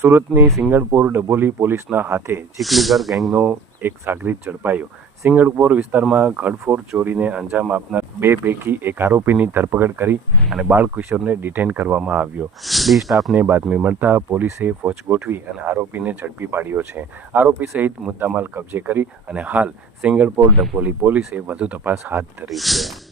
સુરતની સિંગણપોર ડભોલી પોલીસના હાથે ચીખલીગર ગેંગનો એક સાગરીત ઝડપાયો। સિંગણપોર વિસ્તારમાં ઘરફોડ ચોરીને અંજામ આપનાર બે પૈકી એક આરોપીની ધરપકડ કરી અને બાળકિશોરને ડિટેન કરવામાં આવ્યો। ડી સ્ટાફને બાતમી મળતા પોલીસે ફોજ ગોઠવી અને આરોપીને ઝડપી પાડ્યો છે। આરોપી સહિત મુદ્દામાલ કબજે કરી અને હાલ સિંગણપોર ડભોલી પોલીસે વધુ તપાસ હાથ ધરી છે।